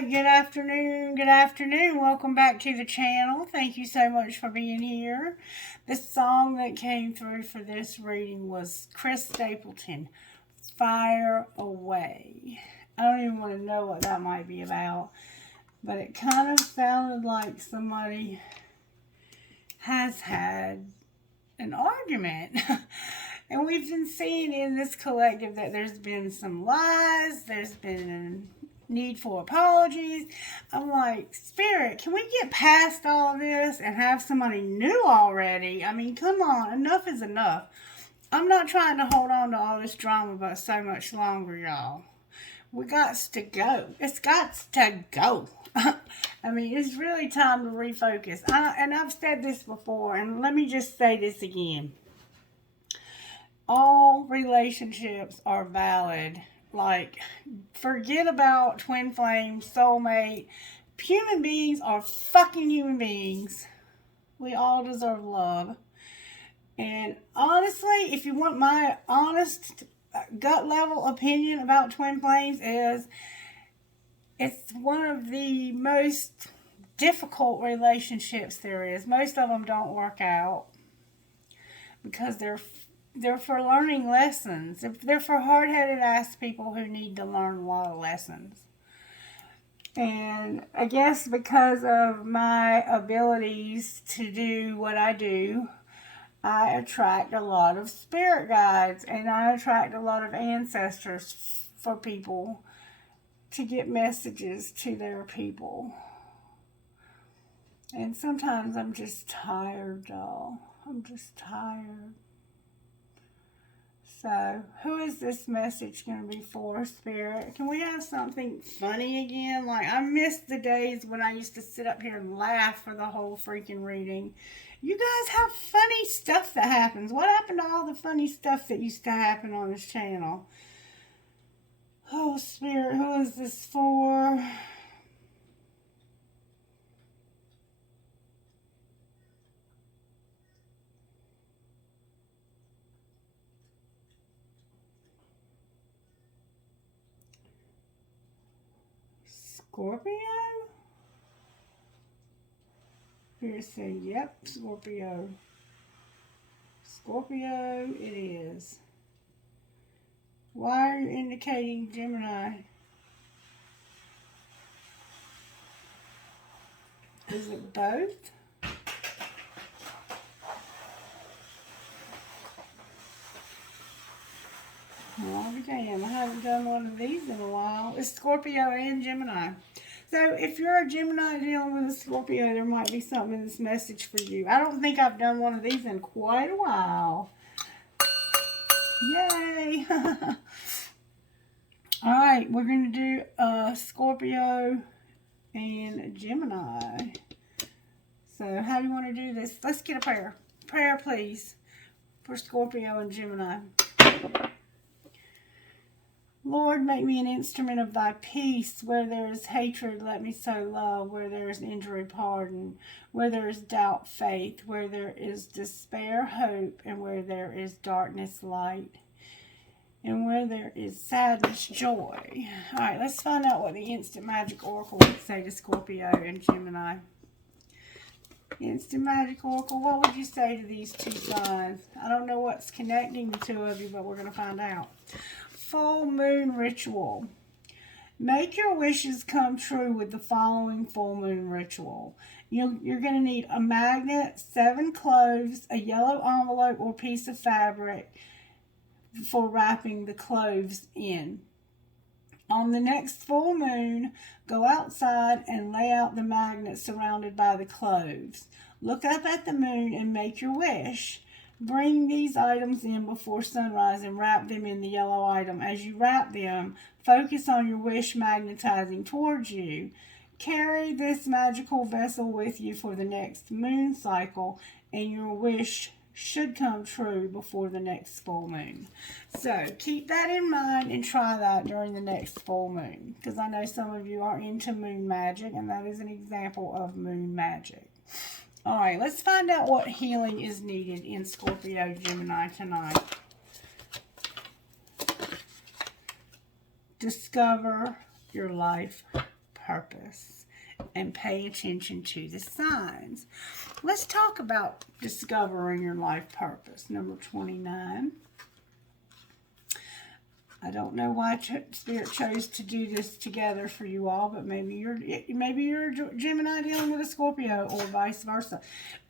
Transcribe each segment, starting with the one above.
Alright, good afternoon, good afternoon. Welcome back to the channel. Thank you so much for being here. The song that came through for this reading was Chris Stapleton, Fire Away. I don't even want to know what that might be about, but it kind of sounded like somebody has had an argument. And we've been seeing in this collective that there's been some lies, there's been a need for apologies. I'm like, Spirit, can we get past all this and have somebody new already? I mean, come on, enough is enough. I'm not trying to hold on to all this drama but so much longer, y'all. We got to go. It's got to go. I mean, it's really time to refocus. And I've said this before, and let me just say this again. All relationships are valid. Like, forget about twin flame, soulmate. Human beings are fucking human beings. We all deserve love. And honestly, if you want my honest gut level opinion about twin flames, is it's one of the most difficult relationships there is. Most of them don't work out because they're for learning lessons. They're for hard-headed ass people who need to learn a lot of lessons. And I guess because of my abilities to do what I do, I attract a lot of spirit guides and I attract a lot of ancestors for people to get messages to their people. And sometimes I'm just tired, y'all. I'm just tired. So, who is this message going to be for, Spirit? Can we have something funny again? Like, I miss the days when I used to sit up here and laugh for the whole freaking reading. You guys have funny stuff that happens. What happened to all the funny stuff that used to happen on this channel? Oh, Spirit, who is this for? Scorpio? Here say, yep, Scorpio. Scorpio it is. Why are you indicating Gemini? Is it both? Well, damn, I haven't done one of these in a while. It's Scorpio and Gemini. So if you're a Gemini dealing with a Scorpio, there might be something in this message for you. I don't think I've done one of these in quite a while. Yay! Alright, we're going to do Scorpio and Gemini. So how do you want to do this? Let's get a prayer. Prayer, please, for Scorpio and Gemini. Lord, make me an instrument of thy peace. Where there is hatred, let me sow love. Where there is injury, pardon. Where there is doubt, faith. Where there is despair, hope. And where there is darkness, light. And where there is sadness, joy. Alright, let's find out what the Instant Magic Oracle would say to Scorpio and Gemini. Instant Magic Oracle, what would you say to these two signs? I don't know what's connecting the two of you, but we're going to find out. Full moon ritual. Make your wishes come true with the following full moon ritual. You're going to need a magnet, 7 cloves, a yellow envelope or piece of fabric for wrapping the cloves in. On the next full moon, go outside and lay out the magnet surrounded by the cloves. Look up at the moon and make your wish. Bring these items in before sunrise and wrap them in the yellow item. As you wrap them, focus on your wish magnetizing towards you. Carry this magical vessel with you for the next moon cycle, and your wish should come true before the next full moon. So keep that in mind and try that during the next full moon, because I know some of you are into moon magic, and that is an example of moon magic. Alright, let's find out what healing is needed in Scorpio Gemini tonight. Discover your life purpose. And pay attention to the signs. Let's talk about discovering your life purpose. Number 29. I don't know why Spirit chose to do this together for you all, but maybe you're a Gemini dealing with a Scorpio, or vice versa.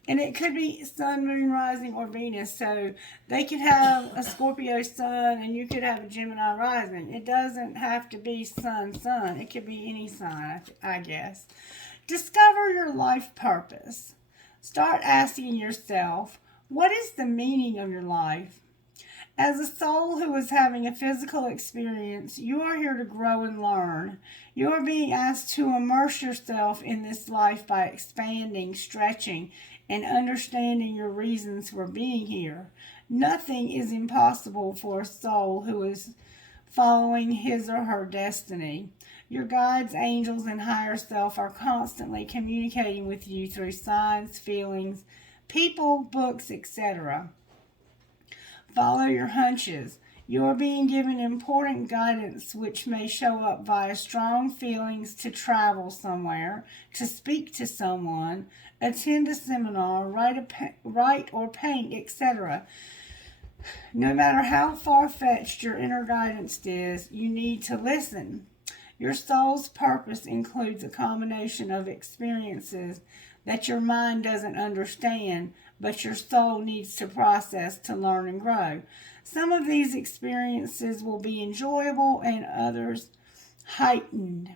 And it could be Sun, Moon, Rising, or Venus. So they could have a Scorpio Sun and you could have a Gemini Rising. It doesn't have to be Sun. It could be any sign, I guess. Discover your life purpose. Start asking yourself, what is the meaning of your life? As a soul who is having a physical experience, you are here to grow and learn. You are being asked to immerse yourself in this life by expanding, stretching, and understanding your reasons for being here. Nothing is impossible for a soul who is following his or her destiny. Your guides, angels, and higher self are constantly communicating with you through signs, feelings, people, books, etc. Follow your hunches. You are being given important guidance which may show up via strong feelings to travel somewhere, to speak to someone, attend a seminar, write or paint, etc. No matter how far-fetched your inner guidance is, you need to listen. Your soul's purpose includes a combination of experiences that your mind doesn't understand, but your soul needs to process to learn and grow. Some of these experiences will be enjoyable and others heightened.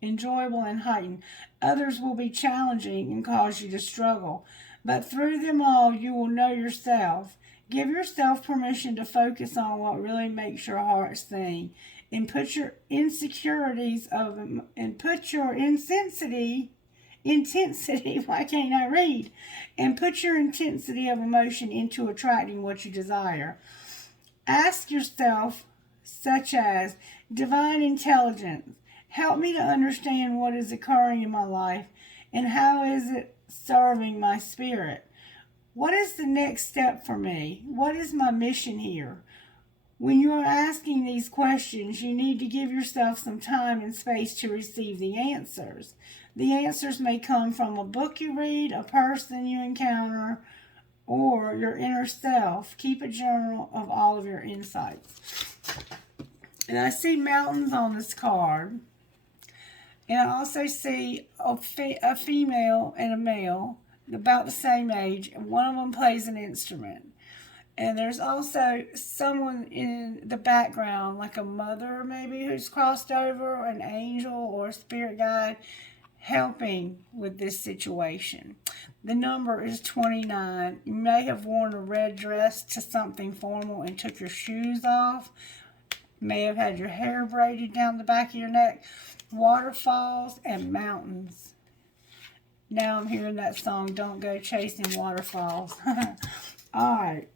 Others will be challenging and cause you to struggle. But through them all, you will know yourself. Give yourself permission to focus on what really makes your heart sing, and put your intensity, why can't I read? And put your intensity of emotion into attracting what you desire. Ask yourself, such as, divine intelligence, help me to understand what is occurring in my life and how is it serving my spirit. What is the next step for me? What is my mission here? When you are asking these questions, you need to give yourself some time and space to receive the answers. The answers may come from a book you read, a person you encounter, or your inner self. Keep a journal of all of your insights. And I see mountains on this card. And I also see a female and a male about the same age, and one of them plays an instrument. And there's also someone in the background, like a mother maybe, who's crossed over, an angel or a spirit guide, helping with this situation. The number is 29. You may have worn a red dress to something formal and took your shoes off. May have had your hair braided down the back of your neck. Waterfalls and mountains. Now I'm hearing that song, Don't Go Chasing Waterfalls. Alright.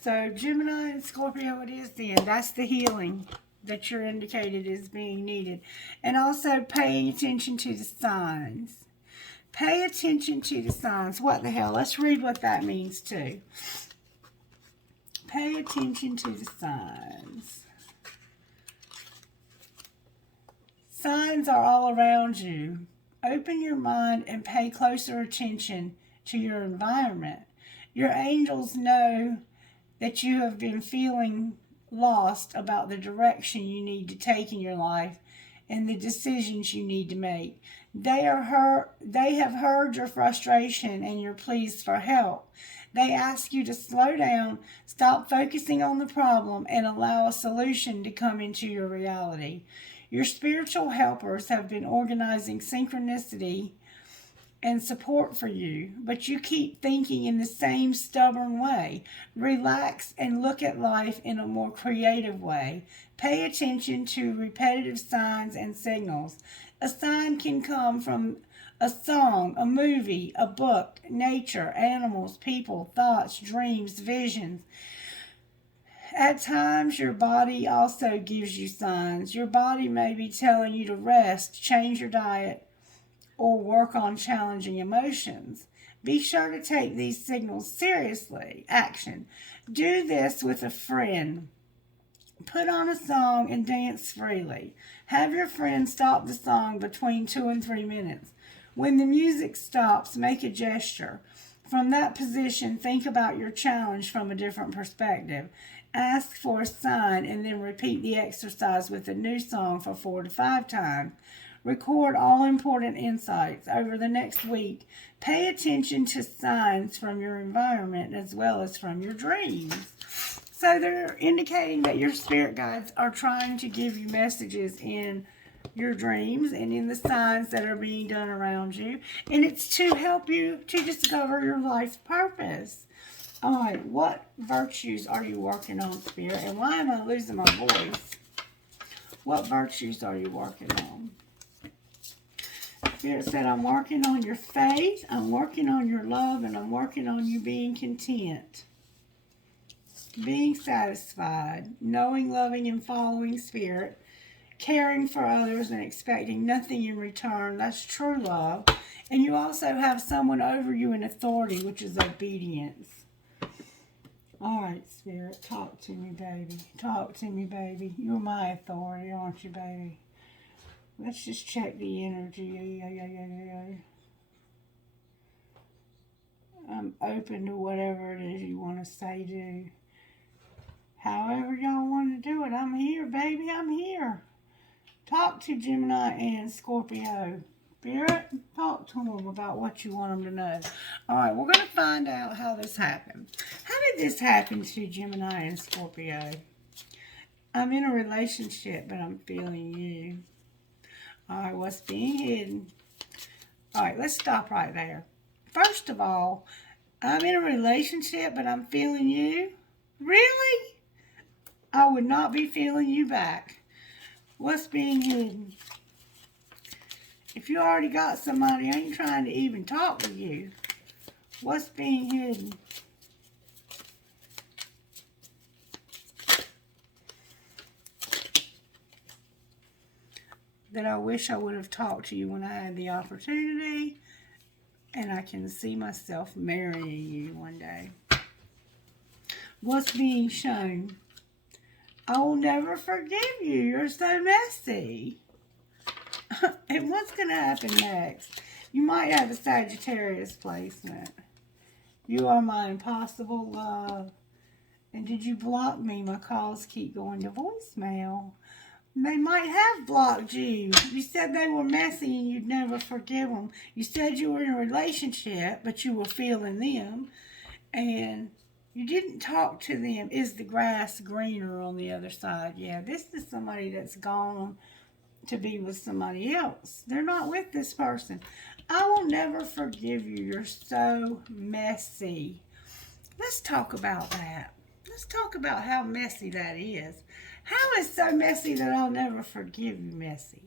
So Gemini and Scorpio it is then. That's the healing that you're indicated is being needed. And also paying attention to the signs. Pay attention to the signs. What the hell? Let's read what that means too. Pay attention to the signs. Signs are all around you. Open your mind and pay closer attention to your environment. Your angels know that you have been feeling lost about the direction you need to take in your life and the decisions you need to make. They have heard your frustration and your pleas for help. They ask you to slow down, stop focusing on the problem, and allow a solution to come into your reality. Your spiritual helpers have been organizing synchronicity and support for you, but you keep thinking in the same stubborn way. Relax and look at life in a more creative way. Pay attention to repetitive signs and signals. A sign can come from a song, a movie, a book, nature, animals, people, thoughts, dreams, visions. At times, your body also gives you signs. Your body may be telling you to rest, change your diet, or work on challenging emotions. Be sure to take these signals seriously. Action. Do this with a friend. Put on a song and dance freely. Have your friend stop the song between 2 and 3 minutes. When the music stops, make a gesture. From that position, think about your challenge from a different perspective. Ask for a sign and then repeat the exercise with a new song for 4 to 5 times. Record all important insights over the next week. Pay attention to signs from your environment as well as from your dreams. So they're indicating that your spirit guides are trying to give you messages in your dreams and in the signs that are being done around you. And it's to help you to discover your life's purpose. All right, what virtues are you working on, Spirit? And why am I losing my voice? What virtues are you working on? Spirit said, I'm working on your faith, I'm working on your love, and I'm working on you being content. Being satisfied, knowing, loving, and following Spirit, caring for others and expecting nothing in return. That's true love. And you also have someone over you in authority, which is obedience. All right, Spirit, talk to me, baby. Talk to me, baby. You're my authority, aren't you, baby? Let's just check the energy. I'm open to whatever it is you want to say, do. However y'all want to do it, I'm here, baby. I'm here. Talk to Gemini and Scorpio. Spirit, talk to them about what you want them to know. All right, we're going to find out how this happened. How did this happen to Gemini and Scorpio? I'm in a relationship, but I'm feeling you. All right, what's being hidden? All right, let's stop right there. First of all, I'm in a relationship, but I'm feeling you. Really? I would not be feeling you back. What's being hidden? If you already got somebody, I ain't trying to even talk to you. What's being hidden? That I wish I would have talked to you when I had the opportunity, and I can see myself marrying you one day. What's being shown? I will never forgive you. You're so messy. And what's going to happen next? You might have a Sagittarius placement. You are my impossible love. And did you block me? My calls keep going to voicemail. They might have blocked you. You said they were messy and you'd never forgive them. You said you were in a relationship, but you were feeling them. And you didn't talk to them. Is the grass greener on the other side? Yeah, this is somebody that's gone to be with somebody else. They're not with this person. I will never forgive you. You're so messy. Let's talk about that. Let's talk about how messy that is. How is so messy that I'll never forgive you messy?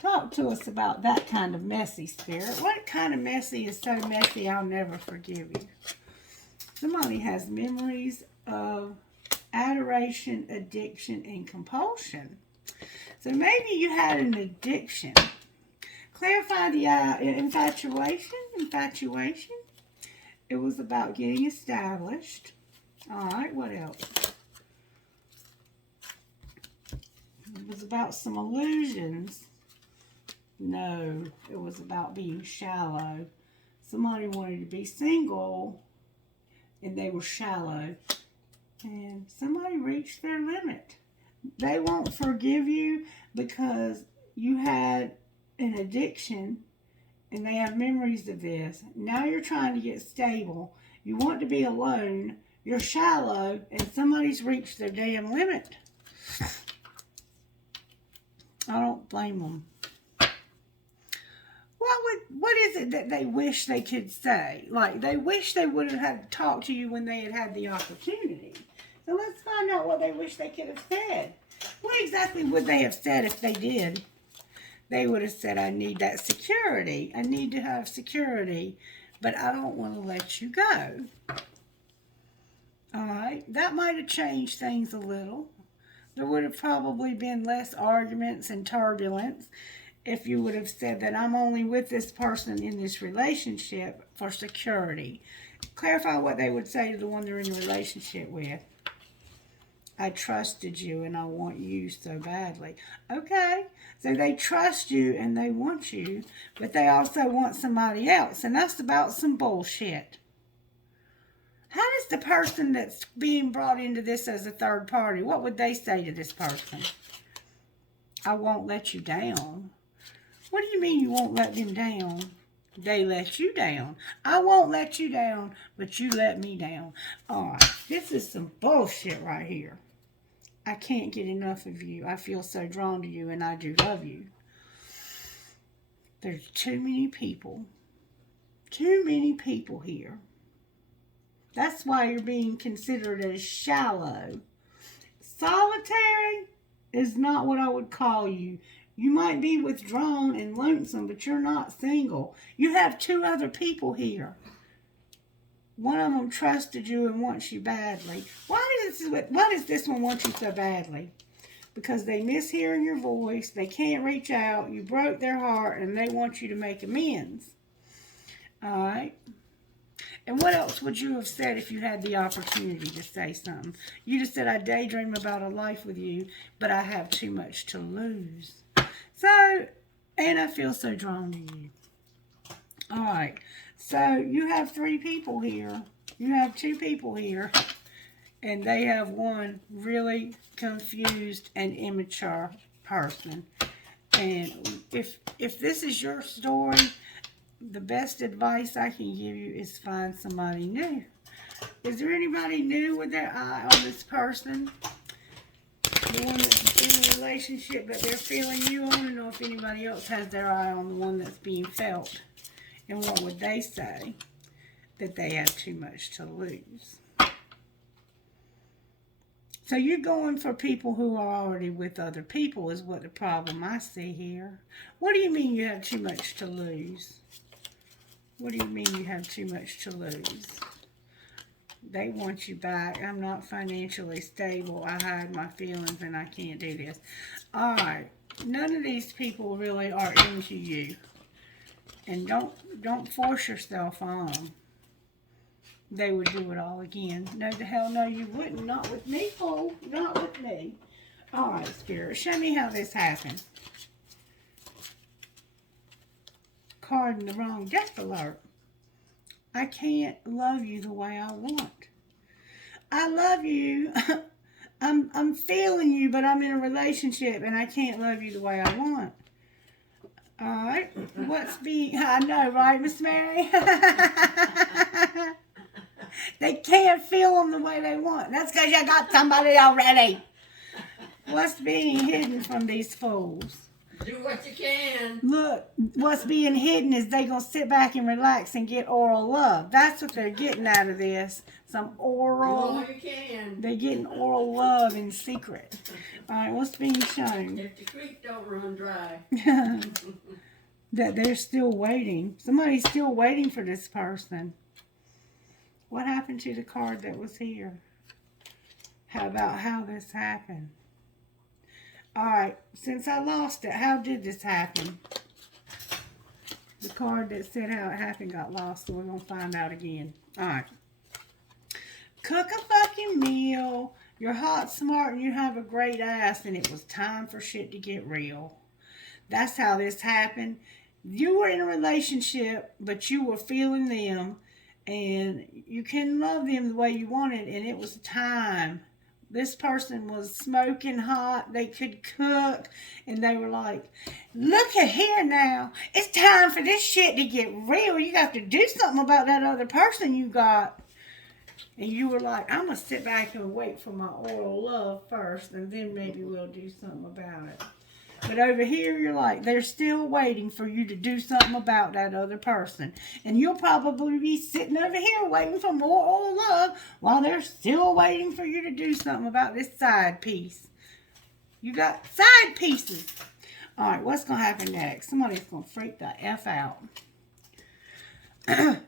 Talk to us about that kind of messy, Spirit. What kind of messy is so messy I'll never forgive you? Somebody has memories of adoration, addiction, and compulsion. So maybe you had an addiction. Clarify the infatuation. Infatuation. It was about getting established. All right, what else? It was about some illusions. No, it was about being shallow. Somebody wanted to be single, and they were shallow. And somebody reached their limit. They won't forgive you because you had an addiction and they have memories of this. Now you're trying to get stable. You want to be alone. You're shallow and somebody's reached their damn limit. I don't blame them. What is it that they wish they could say? Like, they wish they would have had to talk to you when they had the opportunity. So let's find out what they wish they could have said. What exactly would they have said if they did? They would have said, I need that security. I need to have security, but I don't want to let you go. All right, that might have changed things a little. There would have probably been less arguments and turbulence if you would have said that I'm only with this person in this relationship for security. Clarify what they would say to the one they're in a relationship with. I trusted you and I want you so badly. Okay, so they trust you and they want you, but they also want somebody else, and that's about some bullshit. How does the person that's being brought into this as a third party, what would they say to this person? I won't let you down. What do you mean you won't let them down? They let you down. I won't let you down, but you let me down. All right, this is some bullshit right here. I can't get enough of you. I feel so drawn to you, and I do love you. There's too many people. Too many people here. That's why you're being considered as shallow. Solitary is not what I would call you. You might be withdrawn and lonesome, but you're not single. You have two other people here. One of them trusted you and wants you badly. Why does this one want you so badly? Because they miss hearing your voice. They can't reach out. You broke their heart, and they want you to make amends. All right? And what else would you have said if you had the opportunity to say something? You just said, I daydream about a life with you, but I have too much to lose. So, and I feel so drawn to you. All right. So, you have 3 people here. You have 2 people here. And they have one really confused and immature person. And if this is your story, the best advice I can give you is find somebody new. Is there anybody new with their eye on this person? The one that's in a relationship but they're feeling you? I want to know if anybody else has their eye on the one that's being felt. And what would they say? That they have too much to lose. So you're going for people who are already with other people is what the problem I see here. What do you mean you have too much to lose? What do you mean you have too much to lose? They want you back. I'm not financially stable. I hide my feelings and I can't do this. All right. None of these people really are into you. And don't force yourself on them. They would do it all again. No, the hell no, you wouldn't. Not with me, fool. Not with me. All right, Spirit. Show me how this happened. Card in the wrong death alert. I can't love you the way I want. I love you. I'm feeling you, but I'm in a relationship and I can't love you the way I want. All right. I know, right, Miss Mary? They can't feel them the way they want. That's because you got somebody already. What's being hidden from these fools? Do what you can. Look, what's being hidden is they going to sit back and relax and get oral love. That's what they're getting out of this. Some oral. Do all you can. They're getting oral love in secret. All right, what's being shown? If the creek don't run dry. That they're still waiting. Somebody's still waiting for this person. What happened to the card that was here? How about how this happened? All right, since I lost it, how did this happen? The card that said how it happened got lost, so we're going to find out again. All right. Cook a fucking meal. You're hot, smart, and you have a great ass, and it was time for shit to get real. That's how this happened. You were in a relationship, but you were feeling them, and you couldn't love them the way you wanted, and it was time. This person was smoking hot. They could cook. And they were like, look at here now. It's time for this shit to get real. You got to do something about that other person you got. And you were like, I'm going to sit back and wait for my oral love first. And then maybe we'll do something about it. But over here, you're like, they're still waiting for you to do something about that other person. And you'll probably be sitting over here waiting for more oral love while they're still waiting for you to do something about this side piece. You got side pieces. All right, what's going to happen next? Somebody's going to freak the F out.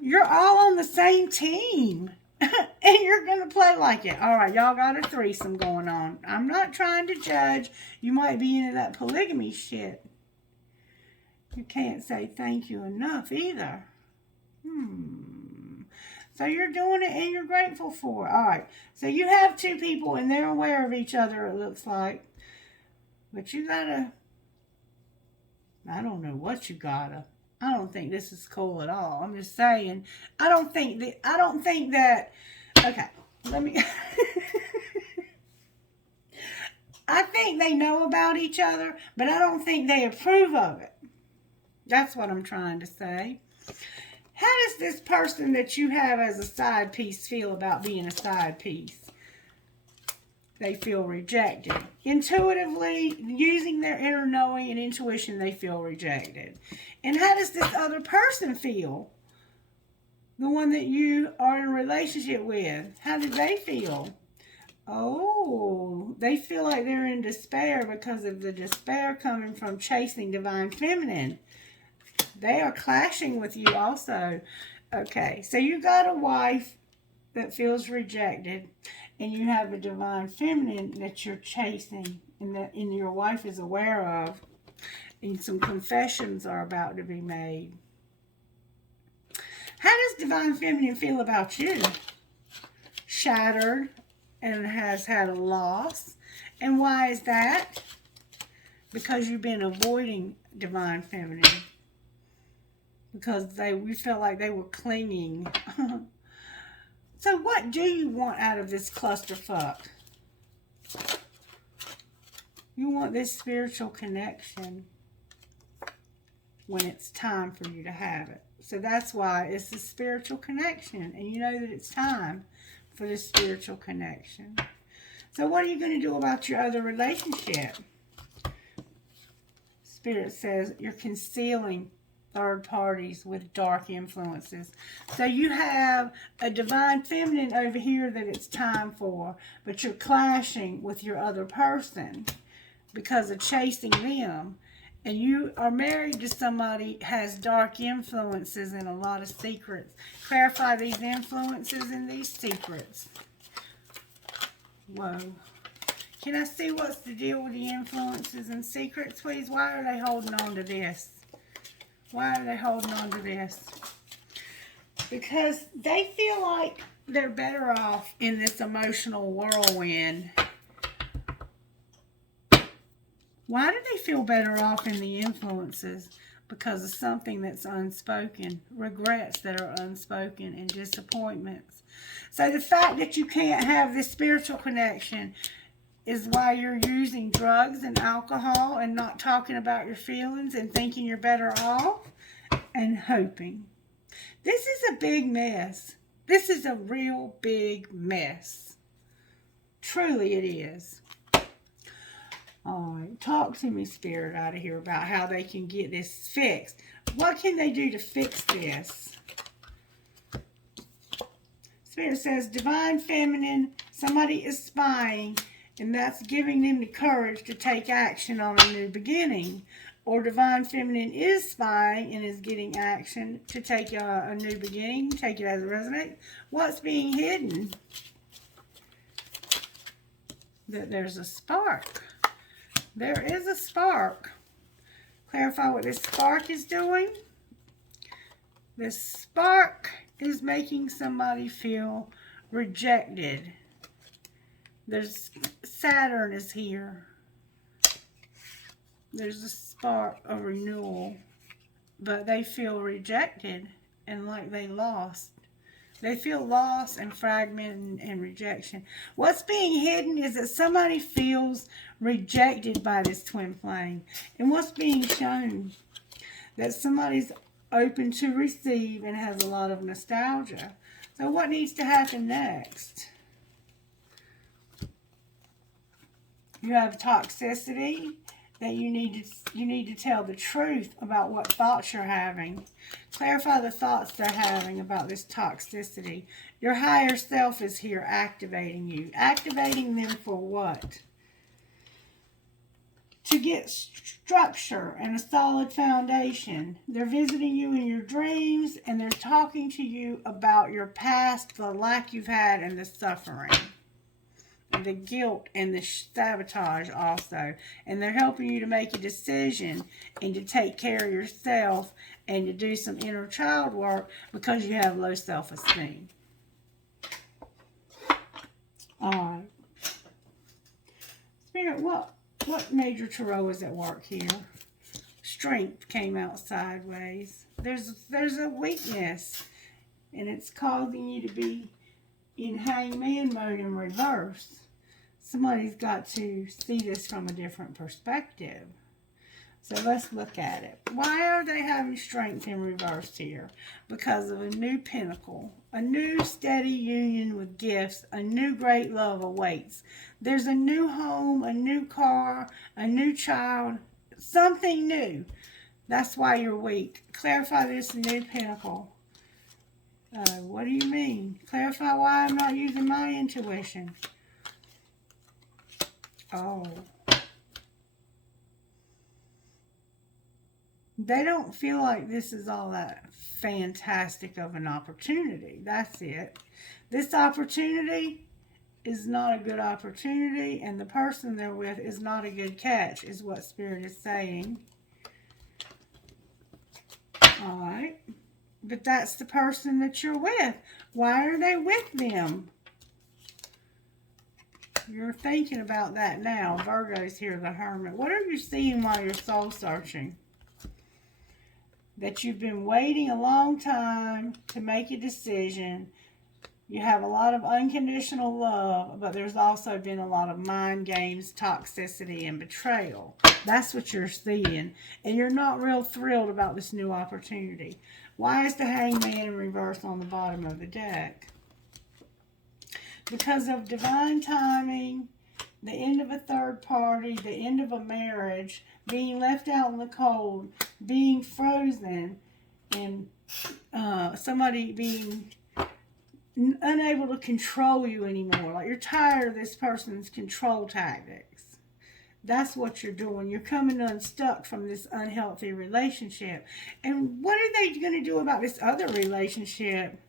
You're all on the same team. And you're going to play like it. All right, y'all got a threesome going on. I'm not trying to judge. You might be into that polygamy shit. You can't say thank you enough either. So you're doing it and you're grateful for it. All right. So you have two people and they're aware of each other, it looks like. But you gotta, I don't know what you gotta. I don't think this is cool at all. I'm just saying. I don't think that, okay, let me, I think they know about each other, but I don't think they approve of it. That's what I'm trying to say. How does this person that you have as a side piece feel about being a side piece? They feel rejected. Intuitively, using their inner knowing and intuition, they feel rejected. And how does this other person feel? The one that you are in a relationship with. How do they feel? Oh, they feel like they're in despair because of the despair coming from chasing divine feminine. They are clashing with you also. Okay, so you got a wife that feels rejected, and you have a divine feminine that you're chasing, and your wife is aware of, and some confessions are about to be made. How does divine feminine feel about you? Shattered and has had a loss. And why is that? Because you've been avoiding divine feminine. Because we felt like they were clinging. So what do you want out of this clusterfuck? You want this spiritual connection when it's time for you to have it. So that's why it's a spiritual connection. And you know that it's time for this spiritual connection. So what are you going to do about your other relationship? Spirit says you're concealing third parties with dark influences. So you have a divine feminine over here that it's time for, but you're clashing with your other person because of chasing them. And you are married to somebody who has dark influences and a lot of secrets. Clarify these influences and these secrets. Whoa. Can I see what's the deal with the influences and secrets, please? Why are they holding on to this? Why are they holding on to this? Because they feel like they're better off in this emotional whirlwind. Why do they feel better off in the influences? Because of something that's unspoken, regrets that are unspoken, and disappointments. So the fact that you can't have this spiritual connection is why you're using drugs and alcohol and not talking about your feelings and thinking you're better off and hoping. This is a big mess. This is a real big mess. Truly it is. All right, talk to me, Spirit, out of here about how they can get this fixed. What can they do to fix this? Spirit says, divine feminine, somebody is spying, and that's giving them the courage to take action on a new beginning. Or divine feminine is spying and is getting action to take a new beginning, take it as it resonates. What's being hidden? That there's a spark. There is a spark. Clarify what this spark is doing. This spark is making somebody feel rejected. There's Saturn is here. There's a spark of renewal, but they feel rejected and like they lost. They feel lost and fragmented and rejection. What's being hidden is that somebody feels rejected by this twin flame. And what's being shown? That somebody's open to receive and has a lot of nostalgia. So what needs to happen next? You have toxicity that you need to tell the truth about what thoughts you're having. Clarify the thoughts they're having about this toxicity. Your higher self is here activating you. Activating them for what? To get structure and a solid foundation. They're visiting you in your dreams, and they're talking to you about your past, the lack you've had, and the suffering. The guilt and the sabotage also. And they're helping you to make a decision and to take care of yourself and to do some inner child work because you have low self-esteem. Alright. Spirit, what major tarot is at work here? Strength came out sideways. There's a weakness, and it's causing you to be in hangman mode in reverse. Somebody's got to see this from a different perspective. So let's look at it. Why are they having strength in reverse here? Because of a new pinnacle, a new steady union with gifts, a new great love awaits. There's a new home, a new car, a new child, something new. That's why you're weak. Clarify this new pinnacle. What do you mean? Clarify why I'm not using my intuition. Oh. They don't feel like this is all that fantastic of an opportunity. That's it. This opportunity is not a good opportunity, and the person they're with is not a good catch, is what Spirit is saying. Alright. But that's the person that you're with. Why are they with them? You're thinking about that now. Virgo's here, the Hermit. What are you seeing while you're soul searching? That you've been waiting a long time to make a decision. You have a lot of unconditional love, but there's also been a lot of mind games, toxicity, and betrayal. That's what you're seeing. And you're not real thrilled about this new opportunity. Why is the Hangman in reverse on the bottom of the deck? Because of divine timing, the end of a third party, the end of a marriage, being left out in the cold, being frozen, and somebody being unable to control you anymore. Like you're tired of this person's control tactics. That's what you're doing. You're coming unstuck from this unhealthy relationship. And what are they going to do about this other relationship?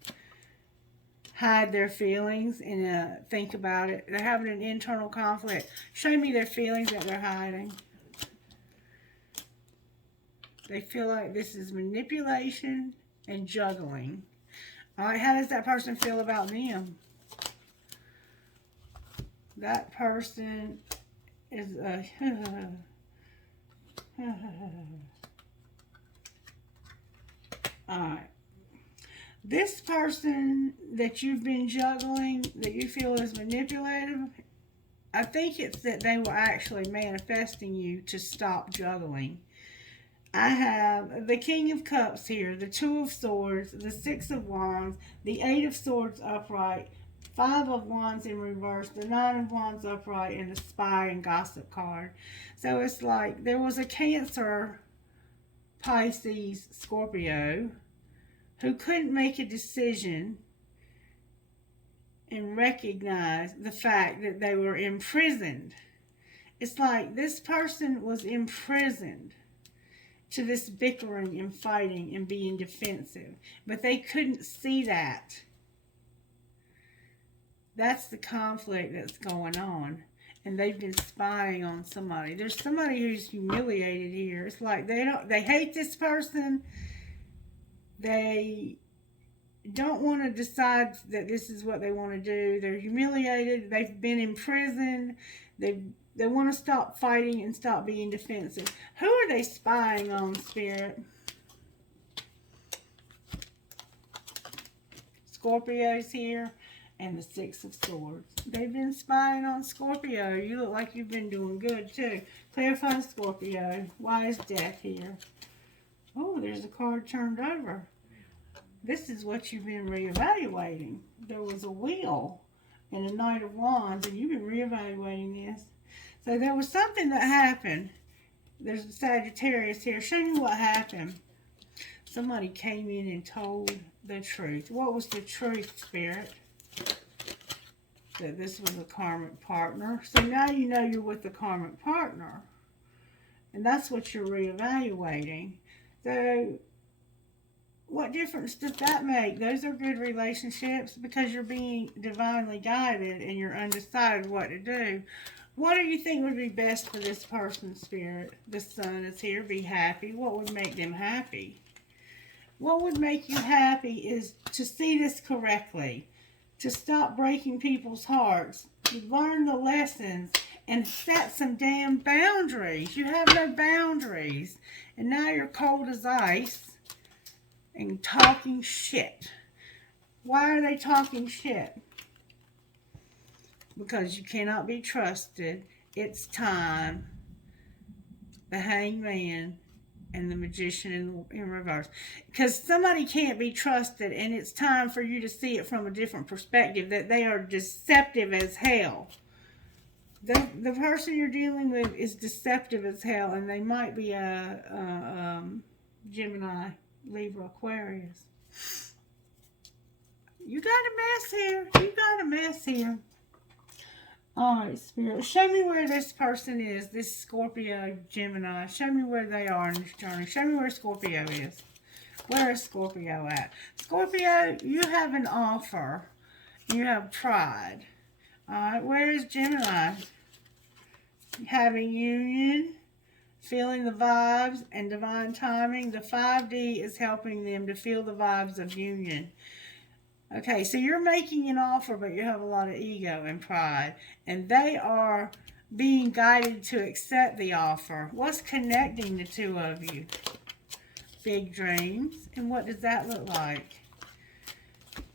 Hide their feelings and think about it. They're having an internal conflict. Show me their feelings that they're hiding. They feel like this is manipulation and juggling. All right, how does that person feel about them? That person is a... All right. This person that you've been juggling, that you feel is manipulative, I think it's that they were actually manifesting you to stop juggling. I have the King of Cups here, the Two of Swords, the Six of Wands, the Eight of Swords upright, Five of Wands in reverse, the Nine of Wands upright, and the Spy and Gossip card. So it's like there was a Cancer, Pisces, Scorpio who couldn't make a decision and recognize the fact that they were imprisoned. It's like this person was imprisoned to this bickering and fighting and being defensive. But they couldn't see that. That's the conflict that's going on. And they've been spying on somebody. There's somebody who's humiliated here. It's like they hate this person. They don't want to decide that this is what they want to do. They're humiliated. They've been imprisoned. They want to stop fighting and stop being defensive. Who are they spying on, Spirit? Scorpio's here and the Six of Swords. They've been spying on Scorpio. You look like you've been doing good too. Clarify Scorpio. Why is Death here? Oh, there's a card turned over. This is what you've been reevaluating. There was a Wheel and a Knight of Wands, and you've been reevaluating this. So there was something that happened. There's a Sagittarius here. Show me what happened. Somebody came in and told the truth. What was the truth, Spirit? That this was a karmic partner. So now you know you're with the karmic partner. And that's what you're reevaluating. So what difference does that make? Those are good relationships because you're being divinely guided and you're undecided what to do. What do you think would be best for this person's Spirit? The Sun is here. Be happy. What would make them happy? What would make you happy is to see this correctly. To stop breaking people's hearts You've learned the lessons and set some damn boundaries. You have no boundaries. And now you're cold as ice and talking shit. Why are they talking shit? Because you cannot be trusted. It's time. The Hangman and the Magician in reverse. Because somebody can't be trusted, and it's time for you to see it from a different perspective, that they are deceptive as hell. The person you're dealing with is deceptive as hell, and they might be a Gemini, Libra, Aquarius. You got a mess here. You got a mess here. Alright, Spirit, show me where this person is, this Scorpio, Gemini. Show me where they are in this journey. Show me where Scorpio is. Where is Scorpio at? Scorpio, you have an offer. You have tried. Alright, where is Gemini? Having union, feeling the vibes, and divine timing. The 5D is helping them to feel the vibes of union. Okay, so you're making an offer, but you have a lot of ego and pride. And they are being guided to accept the offer. What's connecting the two of you? Big dreams. And what does that look like?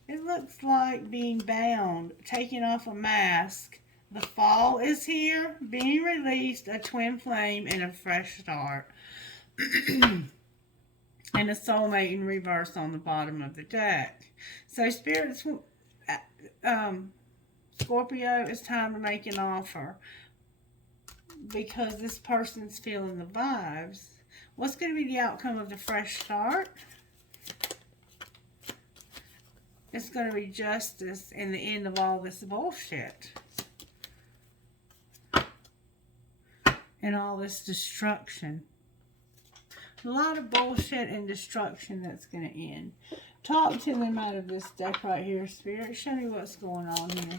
It looks like being bound, taking off a mask. The fall is here, being released, a twin flame, and a fresh start. And a soulmate in reverse on the bottom of the deck. So spirits, Scorpio, it's time to make an offer. Because this person's feeling the vibes. What's going to be the outcome of the fresh start? It's going to be justice and the end of all this bullshit. And all this destruction. A lot of bullshit and destruction that's going to end. Talk to them out of this deck right here, Spirit. Show me what's going on here.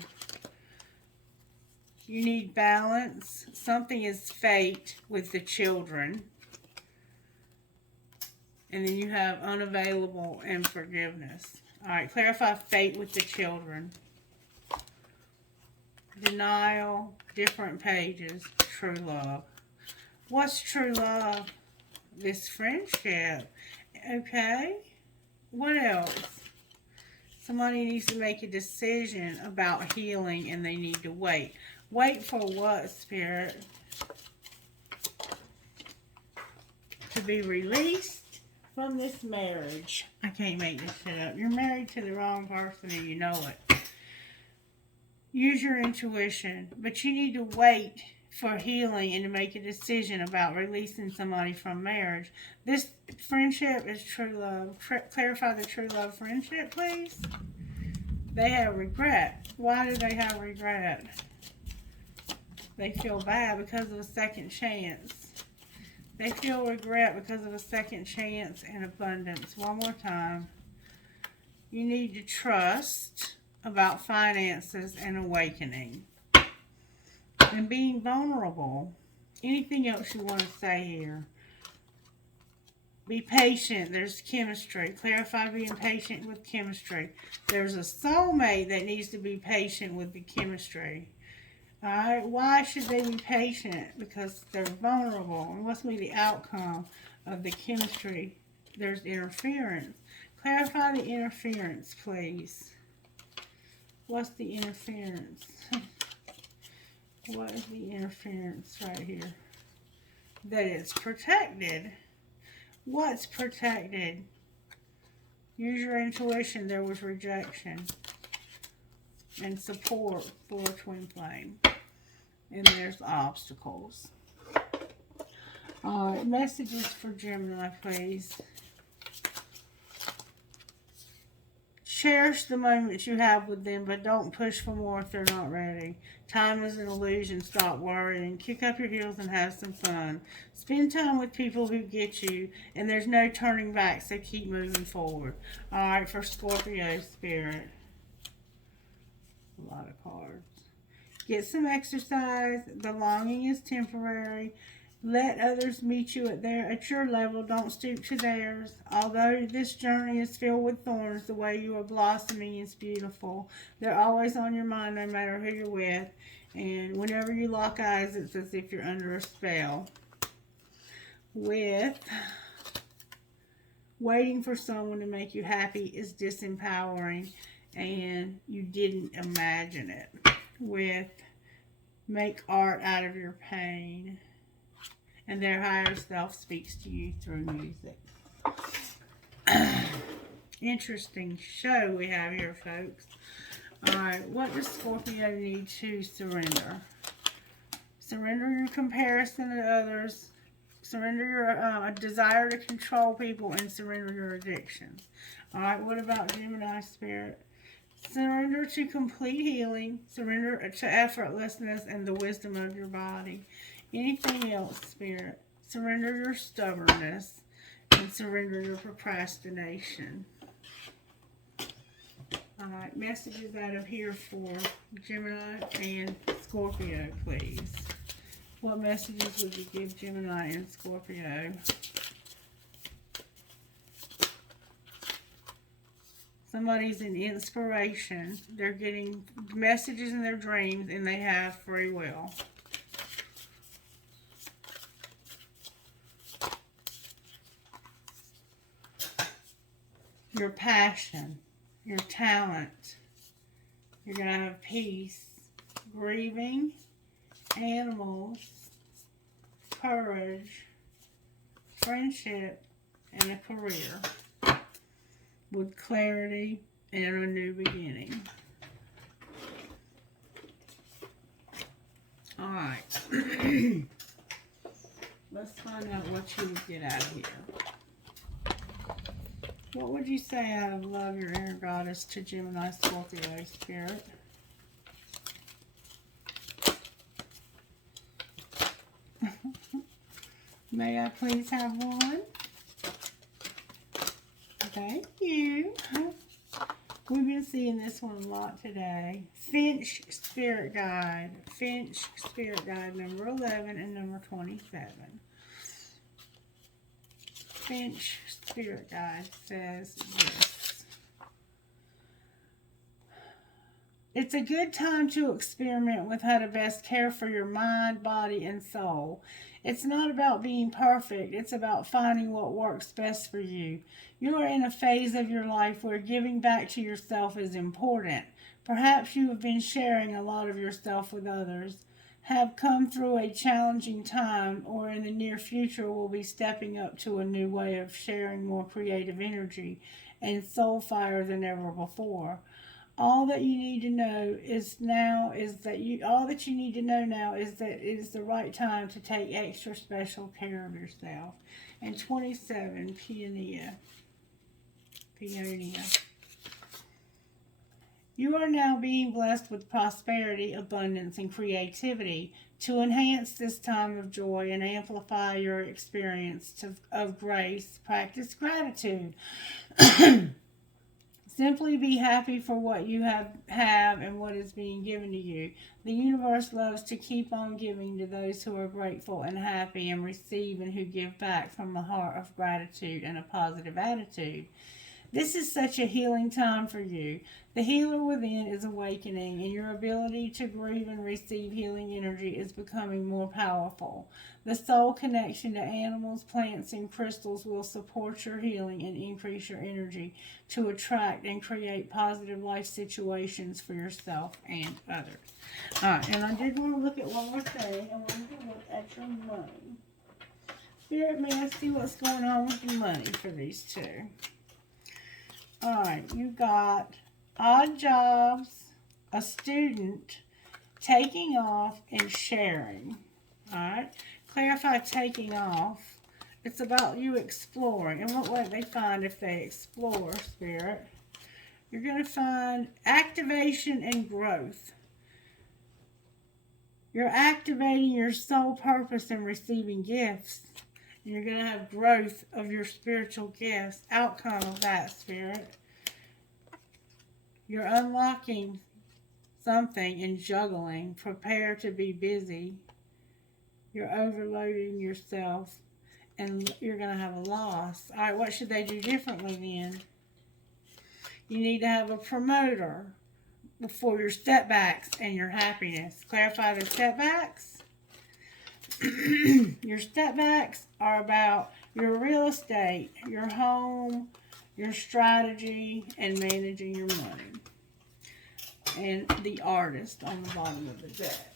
You need balance. Something is fate with the children. And then you have unavailable and forgiveness. Alright, clarify fate with the children. Denial, different pages, true love. What's true love? This friendship. Okay. What else? Somebody needs to make a decision about healing and they need to wait. Wait for what, Spirit? To be released from this marriage. I can't make this shit up. You're married to the wrong person and you know it. Use your intuition. But you need to wait for healing and to make a decision about releasing somebody from marriage. This friendship is true love. Clarify the true love friendship, please. They have regret. Why do they have regret? They feel bad because of a second chance. They feel regret because of a second chance and abundance. One more time. You need to trust about finances and awakening. And being vulnerable. Anything else you want to say here? Be patient. There's chemistry. Clarify being patient with chemistry. There's a soulmate that needs to be patient with the chemistry. Alright, why should they be patient? Because they're vulnerable. And what's going to be the outcome of the chemistry? There's interference. Clarify the interference, please. What's the interference? What is the interference right here? That it's protected. What's protected? Use your intuition. There was rejection. And support for a twin flame. And there's obstacles. Alright, messages for Gemini, please. Cherish the moments you have with them, but don't push for more if they're not ready. Time is an illusion. Stop worrying. Kick up your heels and have some fun. Spend time with people who get you, and there's no turning back, so keep moving forward. Alright, for Scorpio Spirit. A lot of cards. Get some exercise. The longing is temporary. Let others meet you at your level. Don't stoop to theirs. Although this journey is filled with thorns, the way you are blossoming is beautiful. They're always on your mind no matter who you're with. And whenever you lock eyes, it's as if you're under a spell. With waiting for someone to make you happy is disempowering, and you didn't imagine it. With make art out of your pain, and their higher self speaks to you through music. Interesting show we have here, folks. Alright, what does Scorpio need to surrender? Surrender your comparison to others. Surrender your desire to control people, and surrender your addictions. Alright, what about Gemini Spirit? Surrender to complete healing. Surrender to effortlessness and the wisdom of your body. Anything else, Spirit? Surrender your stubbornness, and surrender your procrastination. Alright, messages out of here for Gemini and Scorpio, please. What messages would you give Gemini and Scorpio? Somebody's an inspiration. They're getting messages in their dreams, and they have free will. Your passion, your talent. You're going to have peace, grieving, animals, courage, friendship, and a career with clarity and a new beginning. Alright. Let's find out what you would get out of here. What would you say out of love your inner goddess to Gemini, Scorpio, Spirit? May I please have one? Thank you. We've been seeing this one a lot today. Finch Spirit Guide. Finch Spirit Guide number 11 and number 27. Finch Spirit Guide says this. It's a good time to experiment with how to best care for your mind, body, and soul. It's not about being perfect. It's about finding what works best for you. You are in a phase of your life where giving back to yourself is important. Perhaps you have been sharing a lot of yourself with others, have come through a challenging time, or in the near future will be stepping up to a new way of sharing more creative energy and soul fire than ever before. All that you need to know is that it is the right time to take extra special care of yourself. And 27, Peonia. You are now being blessed with prosperity, abundance, and creativity. To enhance this time of joy and amplify your experience of grace, practice gratitude. Simply be happy for what you have and what is being given to you. The universe loves to keep on giving to those who are grateful and happy and receive and who give back from a heart of gratitude and a positive attitude. This is such a healing time for you. The healer within is awakening, and your ability to grieve and receive healing energy is becoming more powerful. The soul connection to animals, plants, and crystals will support your healing and increase your energy to attract and create positive life situations for yourself and others. Alright, and I did want to look at one more thing. I wanted to look at your money. Spirit, may I see what's going on with your money for these two? Alright, you got odd jobs, a student, taking off, and sharing. Alright, clarify taking off. It's about you exploring. And what will they find if they explore, Spirit? You're going to find activation and growth. You're activating your soul purpose and receiving gifts. And you're going to have growth of your spiritual gifts. Outcome of that, Spirit. You're unlocking something and juggling. Prepare to be busy. You're overloading yourself and you're going to have a loss. All right, what should they do differently then? You need to have a promoter for your setbacks and your happiness. Clarify the setbacks. Your setbacks are about your real estate, your home, your strategy, and managing your money. And the artist on the bottom of the deck.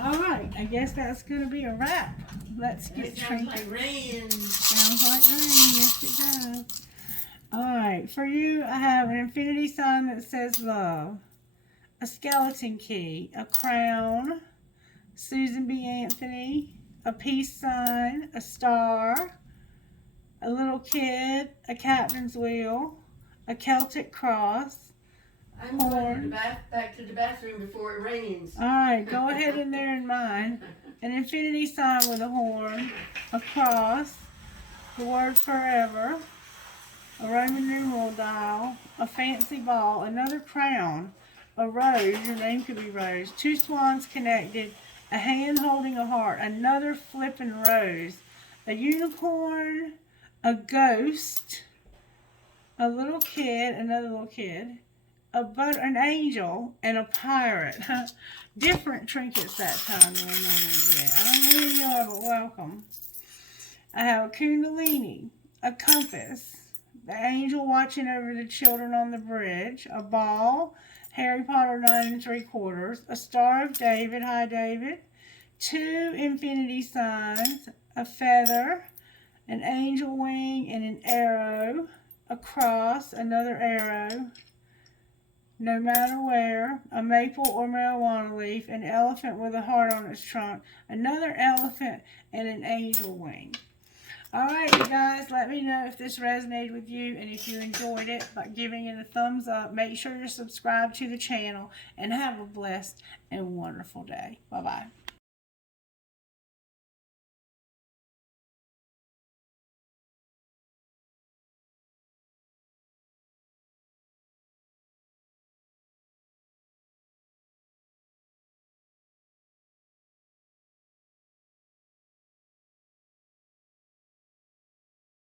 All right, I guess that's going to be a wrap. Let's get Sounds like rain. Sounds like rain. Yes, it does. All right, for you, I have an infinity sign that says love, a skeleton key, a crown, Susan B. Anthony, a peace sign, a star, a little kid, a captain's wheel, a Celtic cross. I'm going back to the bathroom before it rains. All right, go ahead in there in mine. An infinity sign with a horn, a cross, the word forever, a Roman numeral dial, a fancy ball, another crown, a rose, your name could be Rose, two swans connected, a hand holding a heart, another flippin' rose, a unicorn, a ghost, a little kid, another little kid, an angel, and a pirate. Different trinkets that time than we normally get. I don't know who you are, but welcome. I have a kundalini, a compass, the angel watching over the children on the bridge, a ball, Harry Potter 9 3/4, a Star of David, hi David, two infinity signs, a feather, an angel wing, and an arrow, a cross, another arrow, no matter where, a maple or marijuana leaf, an elephant with a heart on its trunk, another elephant, and an angel wing. Alright, you guys, let me know if this resonated with you and if you enjoyed it by giving it a thumbs up. Make sure you're subscribed to the channel and have a blessed and wonderful day. Bye-bye.